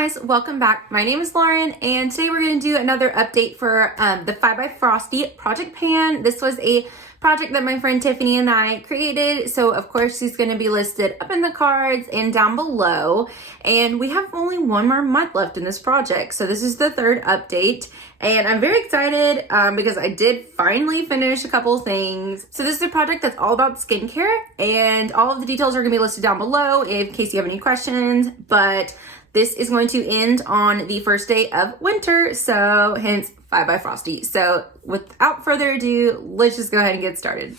guys, welcome back. My name is Lauren and today we're going to do another update for the 5x Frosty project pan. This was a project that my friend Tiffany and I created, so of course she's going to be listed up in the cards and down below. And we have only one more month left in this project, so this is the third update. And I'm very excited because I did finally finish a couple things. So this is a project that's all about skincare, and all of the details are going to be listed down below in case you have any questions. But this is going to end on the first day of winter, so hence 5x Frosty. So without further ado, let's just go ahead and get started.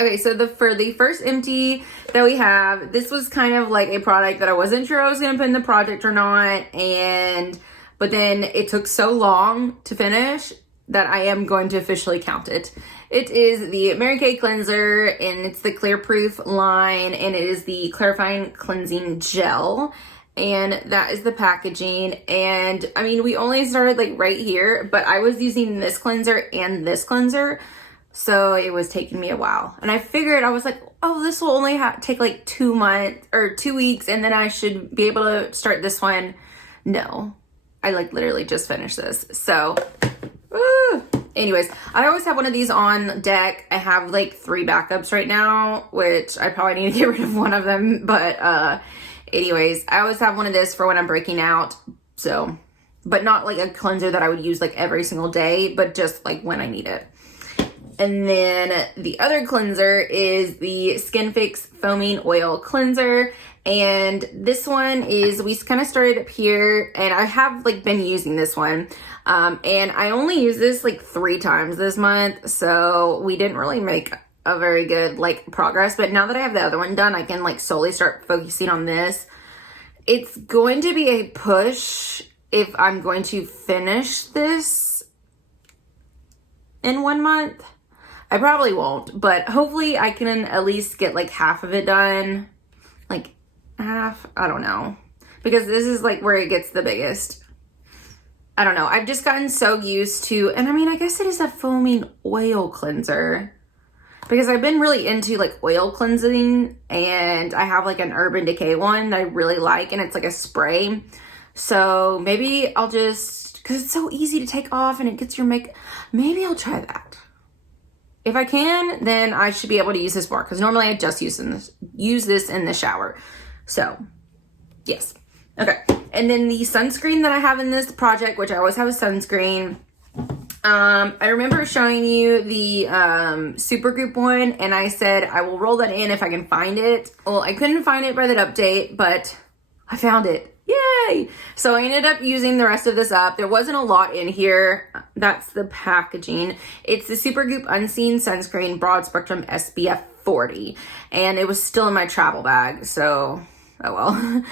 Okay, so for the first empty that we have, this was kind of like a product that I wasn't sure I was going to put in the project or not, but then it took so long to finish that I am going to officially count it. It is the Mary Kay cleanser, and it's the Clear Proof line, and it is the clarifying cleansing gel, and that is the packaging. And I mean, we only started like right here, but I was using this cleanser and this cleanser, so it was taking me a while. And I figured, I was like, oh, this will only take like 2 months or 2 weeks, and then I should be able to start this one. No, I like literally just finished this. So anyways, I always have one of these on deck. I have like 3 backups right now, which I probably need to get rid of one of them. But anyways, I always have one of this for when I'm breaking out. So, but not like a cleanser that I would use like every single day, but just like when I need it. And then the other cleanser is the Skin Fix Foaming Oil Cleanser. And this one is, we kind of started up here, and I have like been using this one. And I only used this like 3 times this month, so we didn't really make a very good like progress. But now that I have the other one done, I can like solely start focusing on this. It's going to be a push if I'm going to finish this in 1 month. I probably won't, but hopefully I can at least get like half of it done. Like half, I don't know. Because this is like where it gets the biggest. I don't know. I've just gotten so used to, and I mean, I guess it is a foaming oil cleanser. Because I've been really into like oil cleansing, and I have like an Urban Decay one that I really like, and it's like a spray. So maybe I'll just, because it's so easy to take off and it gets your makeup, maybe I'll try that. If I can, then I should be able to use this more, because normally I just use this in the shower. So, yes. Okay. And then the sunscreen that I have in this project, which I always have a sunscreen. I remember showing you the Supergroup one, and I said I will roll that in if I can find it. Well, I couldn't find it by that update, but I found it. Yay! So I ended up using the rest of this up. There wasn't a lot in here. That's the packaging. It's the Supergoop Unseen Sunscreen Broad Spectrum SPF 40. And it was still in my travel bag, so oh well.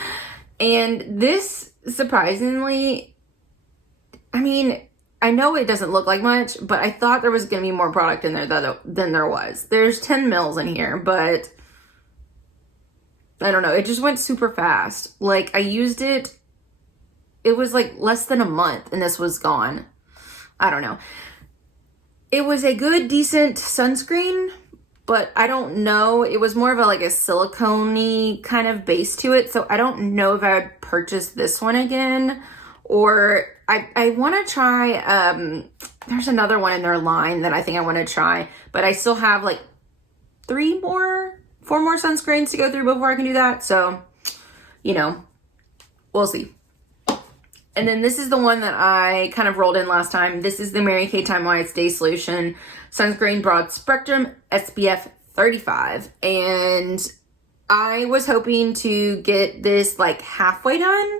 And this, surprisingly, I mean, I know it doesn't look like much, but I thought there was going to be more product in there than there was. There's 10 mils in here, but I don't know. It just went super fast. Like, I used it. It was like less than a month and this was gone. I don't know. It was a good, decent sunscreen, but I don't know. It was more of a like a silicone-y kind of base to it. So I don't know if I would purchase this one again, or I want to try, there's another one in their line that I think I want to try, but I still have like 4 more sunscreens to go through before I can do that. So, you know, we'll see. And then this is the one that I kind of rolled in last time. This is the Mary Kay Time Wise Day Solution Sunscreen Broad Spectrum SPF 35. And I was hoping to get this like halfway done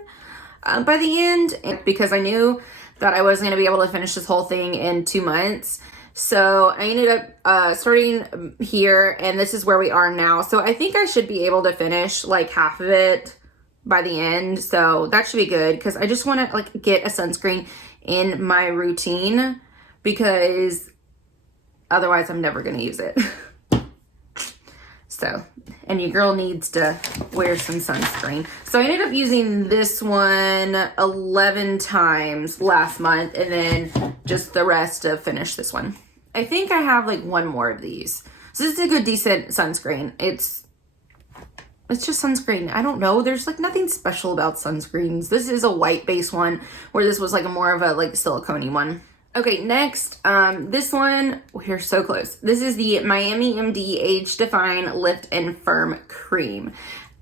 by the end, because I knew that I wasn't going to be able to finish this whole thing in 2 months. So I ended up starting here, and this is where we are now. So I think I should be able to finish like half of it by the end. So that should be good, because I just want to like get a sunscreen in my routine, because otherwise I'm never going to use it. So, and your girl needs to wear some sunscreen. So I ended up using this one 11 times last month, and then just the rest to finish this one. I think I have like 1 more of these. So this is a good, decent sunscreen. It's It's just sunscreen. I don't know. There's like nothing special about sunscreens. This is a white base one, where this was like a more of a like silicone-y one. Okay, next, this one, we're so close. This is the Miami MD Age Define Lift and Firm Cream.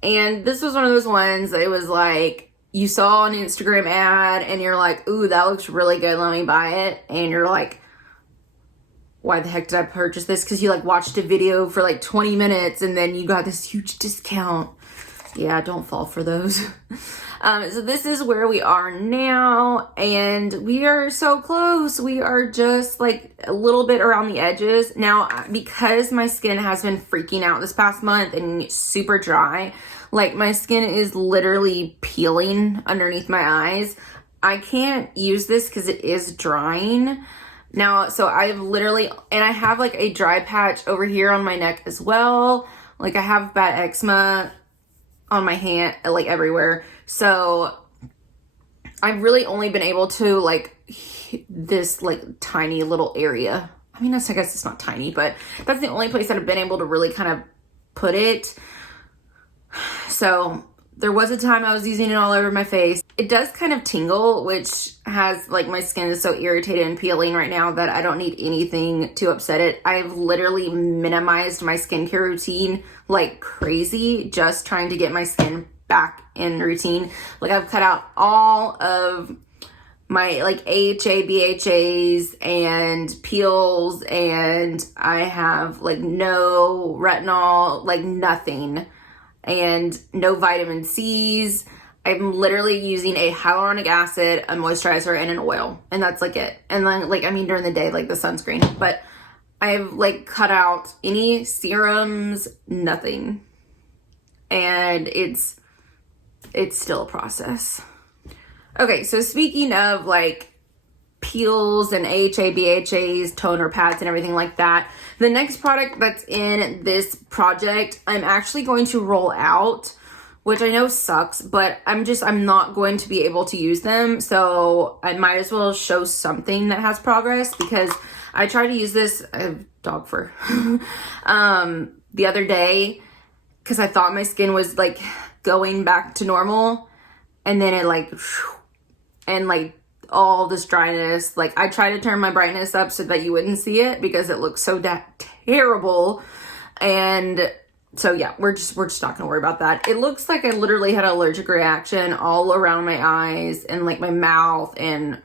And this was one of those ones that it was like, you saw an Instagram ad and you're like, ooh, that looks really good, let me buy it. And you're like, why the heck did I purchase this? Because you like watched a video for like 20 minutes and then you got this huge discount. Yeah, don't fall for those. So this is where we are now, and we are so close. We are just like a little bit around the edges. Now, because my skin has been freaking out this past month and it's super dry, like my skin is literally peeling underneath my eyes. I can't use this because it is drying. Now, so I've literally, and I have like a dry patch over here on my neck as well. Like I have bad eczema on my hand, like everywhere. So I've really only been able to like this like tiny little area. I mean, I guess it's not tiny, but that's the only place that I've been able to really kind of put it. So there was a time I was using it all over my face. It does kind of tingle, which has like my skin is so irritated and peeling right now that I don't need anything to upset it. I've literally minimized my skincare routine like crazy, just trying to get my skin back in routine. Like I've cut out all of my like AHA, BHAs and peels, and I have like no retinol, like nothing, and no vitamin C's. I'm literally using a hyaluronic acid, a moisturizer, and an oil, and that's like it. And then like, I mean, during the day, like the sunscreen, but I've like cut out any serums, nothing. And it's still a process. Okay, so speaking of like peels and AHA, BHAs, toner pads and everything like that, the next product that's in this project, I'm actually going to roll out, which I know sucks, but I'm not going to be able to use them. So I might as well show something that has progress, because I tried to use this, I have dog fur, the other day, because I thought my skin was like going back to normal, and then it like, and like all this dryness, like I tried to turn my brightness up so that you wouldn't see it because it looks so terrible. And so yeah, we're just not gonna worry about that. It looks like I literally had an allergic reaction all around my eyes and like my mouth, and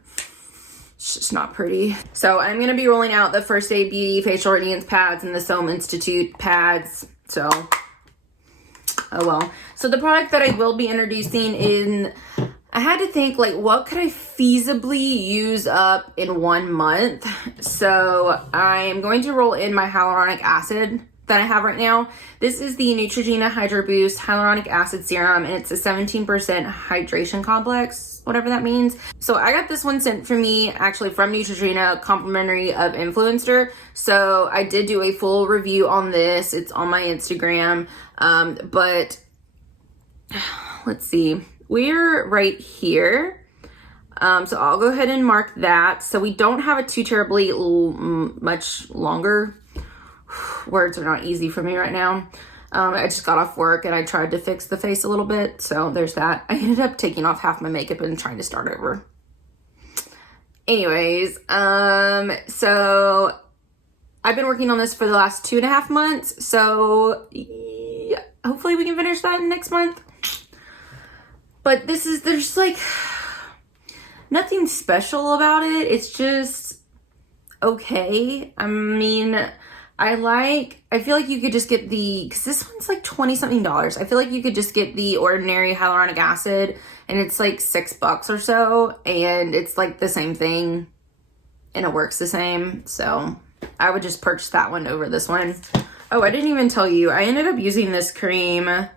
it's just not pretty. So I'm gonna be rolling out the First Aid Beauty Facial Radiance pads and the Soam Institute pads. So, oh well. So the product that I will be introducing in, I had to think like, what could I feasibly use up in 1 month? So I'm going to roll in my hyaluronic acid that I have right now. This is the Neutrogena Hydro Boost Hyaluronic Acid Serum, and it's a 17% hydration complex, whatever that means. So I got this one sent for me actually from Neutrogena, complimentary of Influencer. So I did do a full review on this. It's on my Instagram. But let's see. We're right here. So I'll go ahead and mark that. So we don't have it too terribly much longer. Words are not easy for me right now. I just got off work and I tried to fix the face a little bit. So there's that. I ended up taking off half my makeup and trying to start over. Anyways, so I've been working on this for the last 2.5 months. So yeah, hopefully we can finish that next month. But there's like nothing special about it. It's just okay. I mean, I feel like you could just get because this one's like $20-something. I feel like you could just get the ordinary hyaluronic acid and it's like $6 or so, and it's like the same thing and it works the same. So I would just purchase that one over this one. Oh, I didn't even tell you, I ended up using this cream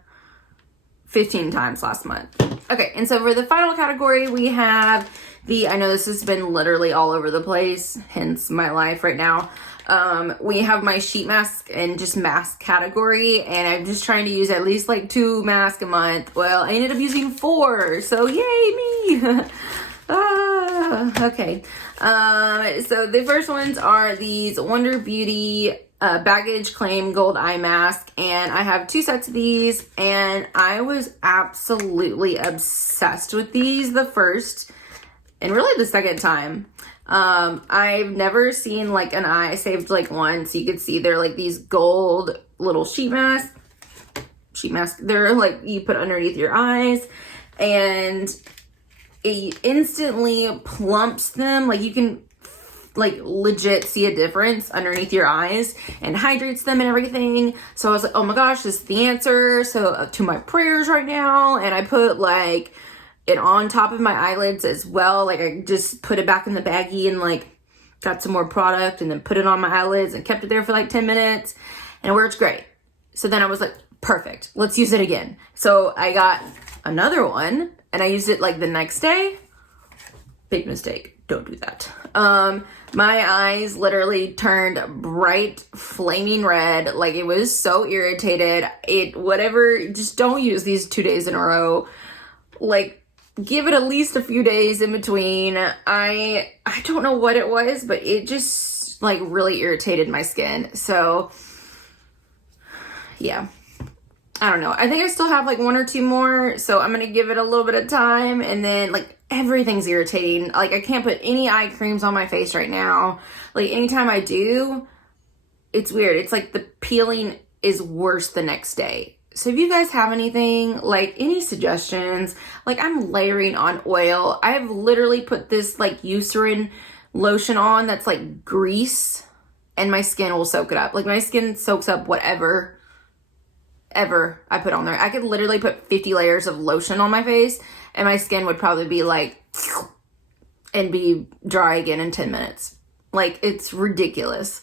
15 times last month. Okay, and so for the final category, we have I know this has been literally all over the place, hence my life right now. We have my sheet mask and just mask category, and I'm just trying to use at least like 2 masks a month. Well, I ended up using 4, so yay me. Okay. So the first ones are these Wonder Beauty baggage claim gold eye mask, and I have 2 sets of these, and I was absolutely obsessed with these the first and really the second time. I've never seen like an eye. I saved like one so you could see they're like these gold little sheet mask. They're like you put underneath your eyes, and it instantly plumps them. Like you can like legit see a difference underneath your eyes and hydrates them and everything. So I was like, oh my gosh, this is the answer to my prayers right now. And I put like it on top of my eyelids as well. Like I just put it back in the baggie and like got some more product and then put it on my eyelids and kept it there for like 10 minutes, and it works great. So then I was like, perfect, let's use it again. So I got another one and I used it like the next day. Big mistake, don't do that. My eyes literally turned bright flaming red. Like it was so irritated. Just don't use these 2 days in a row. Like give it at least a few days in between. I don't know what it was, but it just like really irritated my skin. So yeah, I don't know. I think I still have like 1 or 2 more, so I'm gonna give it a little bit of time. And then like everything's irritating. Like I can't put any eye creams on my face right now. Like anytime I do, it's weird. It's like the peeling is worse the next day. So if you guys have anything, like any suggestions, like I'm layering on oil. I've literally put this like Eucerin lotion on that's like grease, and my skin will soak it up. Like my skin soaks up whatever I put on there. I could literally put 50 layers of lotion on my face and my skin would probably be like, and be dry again in 10 minutes. Like it's ridiculous.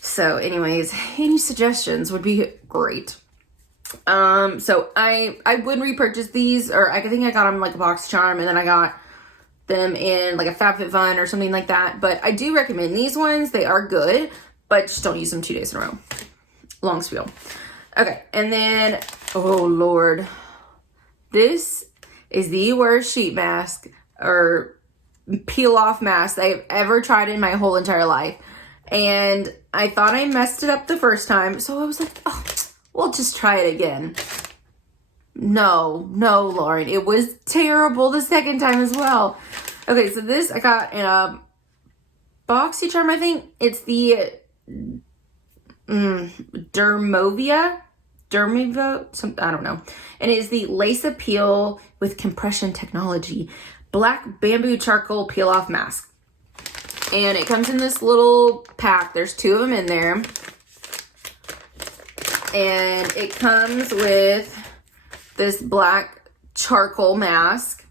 So anyways, any suggestions would be great. So I would repurchase these, or I think I got them like a box charm, and then I got them in like a FabFitFun or something like that. But I do recommend these ones. They are good, but just don't use them 2 days in a row. Long spiel. Okay, and then, oh Lord, this is the worst sheet mask or peel off mask I've ever tried in my whole entire life. And I thought I messed it up the first time, so I was like, oh, we'll just try it again. No, Lauren, it was terrible the second time as well. Okay, so this I got in a BoxyCharm, I think. It's the Dermovia, I don't know. And it is the Lace Appeal with Compression Technology Black Bamboo Charcoal Peel Off Mask. And it comes in this little pack. There's 2 of them in there. And it comes with this black charcoal mask.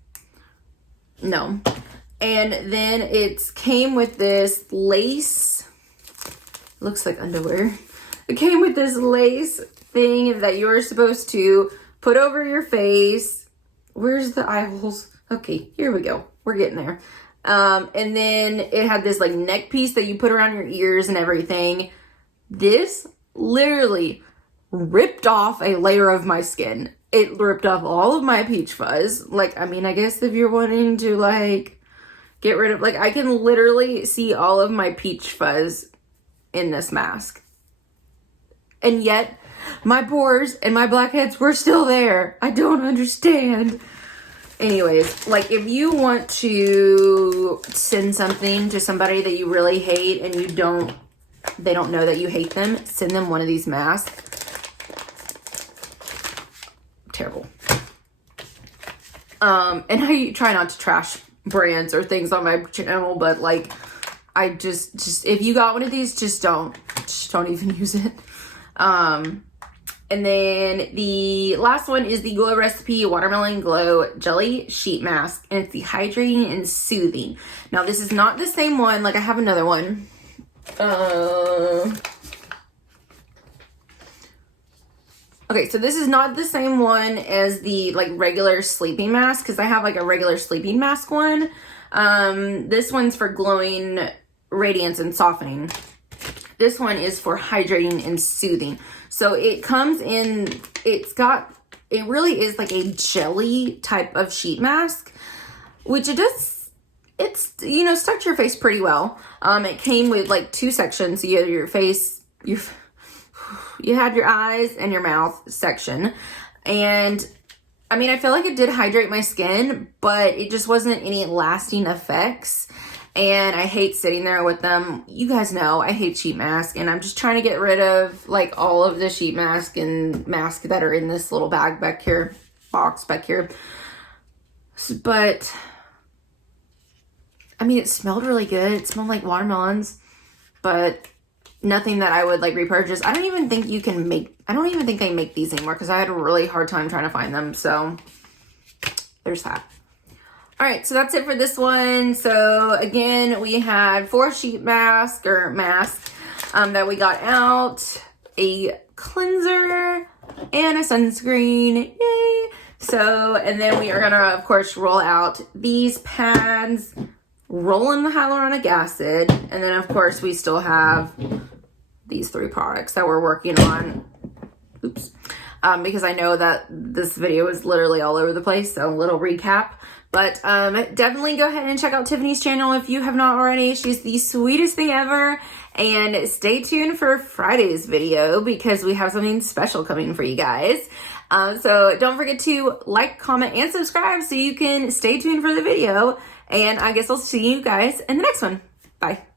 No. And then it came with this lace. Looks like underwear. It came with this lace thing that you're supposed to put over your face. Where's the eye holes? Okay, here we go. We're getting there. And then it had this like neck piece that you put around your ears and everything. This literally ripped off a layer of my skin. It ripped off all of my peach fuzz. Like, I mean, I guess if you're wanting to like get rid of, like, I can literally see all of my peach fuzz in this mask. And yet my pores and my blackheads were still there. I don't understand. Anyways, like if you want to send something to somebody that you really hate and they don't know that you hate them, send them one of these masks. Terrible. And I try not to trash brands or things on my channel, but like I just if you got one of these, just don't even use it. And then the last one is the Glow Recipe Watermelon Glow Jelly Sheet Mask. And it's the Hydrating and Soothing. Now, this is not the same one. Like, I have another one. Okay, so this is not the same one as the, like, regular sleeping mask. Because I have, like, a regular sleeping mask one. This one's for glowing, radiance, and softening. This one is for hydrating and soothing. So it comes in, it really is like a jelly type of sheet mask, which it's, you know, stuck to your face pretty well. It came with like 2 sections. So you have your face you had your eyes and your mouth section. And I mean, I feel like it did hydrate my skin, but it just wasn't any lasting effects. And I hate sitting there with them. You guys know I hate sheet mask, and I'm just trying to get rid of like all of the sheet mask and mask that are in this little bag back here, box back here. But I mean, it smelled really good. It smelled like watermelons, but nothing that I would like repurchase. I don't even think they make these anymore because I had a really hard time trying to find them. So there's that. All right, so that's it for this one. So again, we had 4 sheet masks that we got out, a cleanser, and a sunscreen. Yay! So, and then we are gonna, of course, roll out these pads, roll in the hyaluronic acid, and then, of course, we still have these 3 products that we're working on. Oops. Because I know that this video is literally all over the place, so a little recap. But definitely go ahead and check out Tiffany's channel if you have not already. She's the sweetest thing ever. And stay tuned for Friday's video because we have something special coming for you guys. So don't forget to like, comment, and subscribe so you can stay tuned for the video. And I guess I'll see you guys in the next one. Bye.